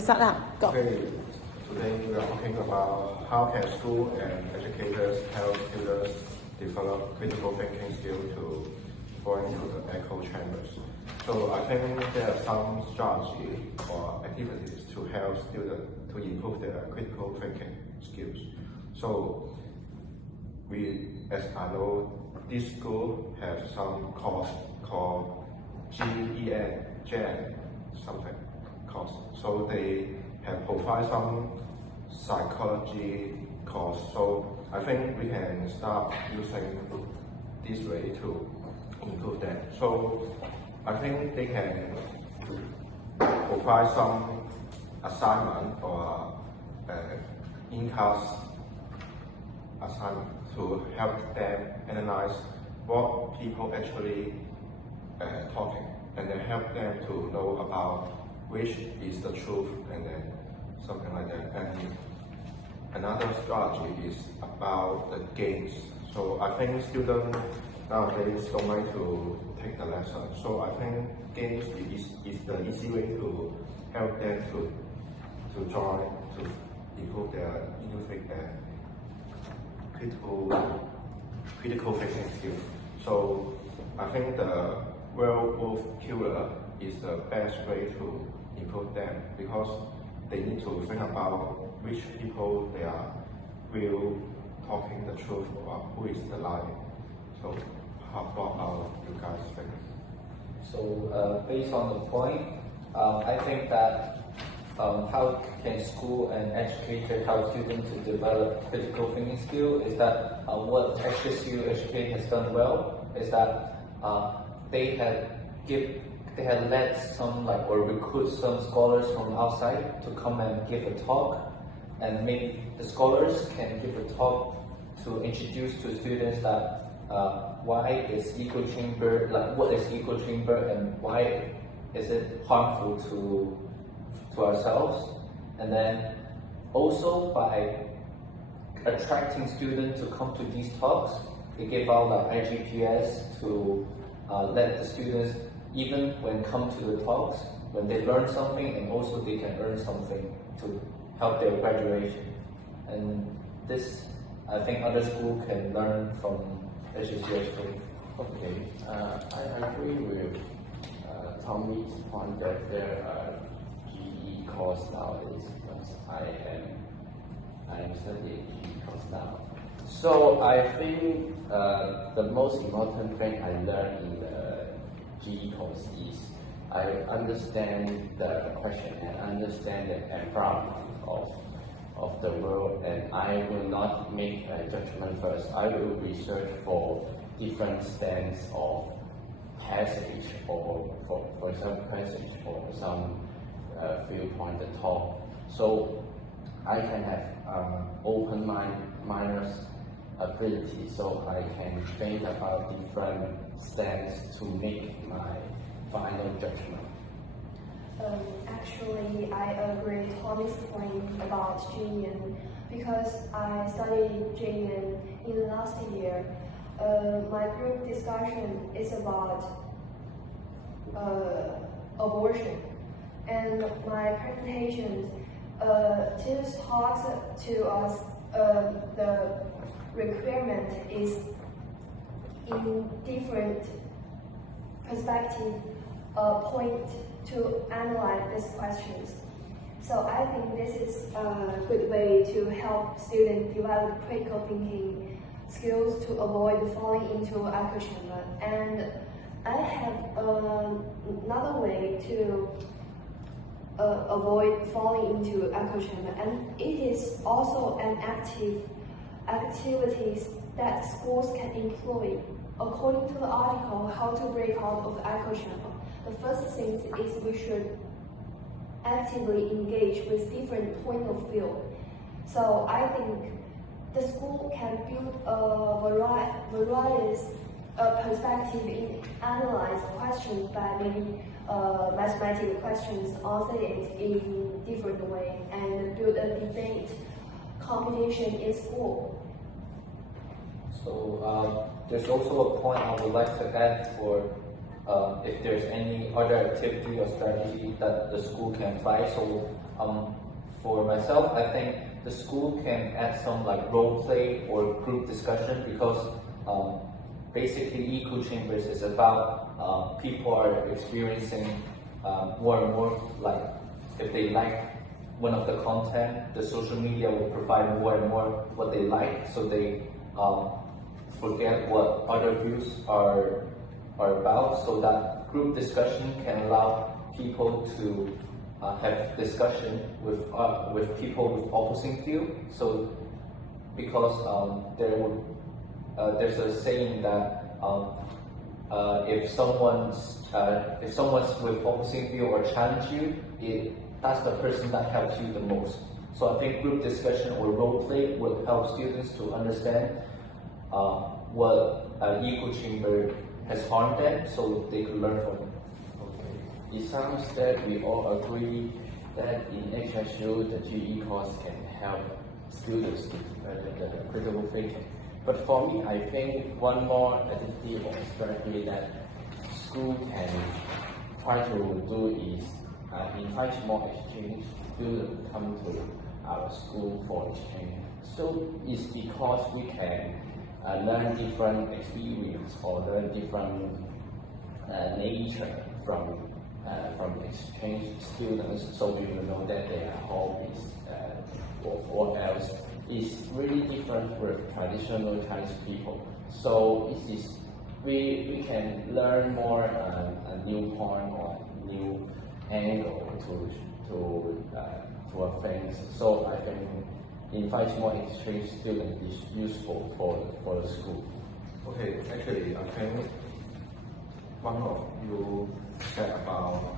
Start now. Go. Okay, today we are talking about how can school and educators help students develop critical thinking skills to fall into the echo chambers. So I think there are some strategies or activities to help students to improve their critical thinking skills. So as I know, this school has some course called GEN something course. So they have provided some psychology course. So I think we can start using this way to improve that. So I think they can provide some assignment or in-class assignment to help them analyze what people actually talking, and then help them to know about which is the truth, and then something like that. And another strategy is about the games. So I think students nowadays don't like to take the lesson. So I think games is the easy way to help them to join, to improve their critical thinking skills. So I think the werewolf killer is the best way to improve them, because they need to think about which people they are real talking the truth or who is the lie. So what are you guys think? So based on the point, I think that how can school and educators help students to develop critical thinking skill is that what SSU Educate has done well is that they had led some or recruit some scholars from outside to come and give a talk, and maybe the scholars can give a talk to introduce to students that why is echo chamber, what is echo chamber and why is it harmful to ourselves. And then also by attracting students to come to these talks, they give out IGPS to let the students, even when come to the talks, when they learn something, and also they can earn something to help their graduation. And this, I think other schools can learn from SSU. Okay, I agree with Tommy's point that there are GE course nowadays, because I am studying GE course now. So I think the most important thing I learned in the GE course is I understand the question and understand the environment of the world, and I will not make a judgment first. I will research for different stands of passage, or for example passage or some viewpoint at talk. So I can have open-minded ability, so I can think about different stands to make my final judgment. Actually, I agree with Tommy's point about GEN, because I studied GEN in last year. My group discussion is about abortion, and my presentation just talks to us the requirement is in different perspective point to analyze these questions. So I think this is a good way to help students develop critical thinking skills to avoid falling into echo chamber. And I have another way to avoid falling into echo chamber, and it is also an activities that schools can employ. According to the article, How to Break Out of Echo Chamber, the first thing is we should actively engage with different point of view. So I think the school can build a various perspective in analyze questions by maybe mathematical questions, answer it in different way, and build a debate competition in school. So there's also a point I would like to add for if there's any other activity or strategy that the school can apply. So For myself, I think the school can add some like role play or group discussion because basically echo chambers is about people are experiencing more and more like if they like one of the content, the social media will provide more and more what they like, so they forget what other views are about, so that group discussion can allow people to have discussion with people with opposing view. So because there's a saying that if someone's with opposing view or challenge you, that's the person that helps you the most. So I think group discussion or role play will help students to understand what echo chamber has harmed them, so they could learn from it. Okay. It sounds that we all agree that in HSU the GE course can help students to develop the critical thinking. But for me, I think one more additive or strategy that school can try to do is invite more exchange students come to our school for exchange. So it's because we can learn different experience or learn different nature from exchange students, so we will know that their hobbies or else is really different with traditional Chinese people. So it is we can learn more a new point or new angle to a things. So I think invite more exchange students is useful for the school. Okay, actually, I think one of you said about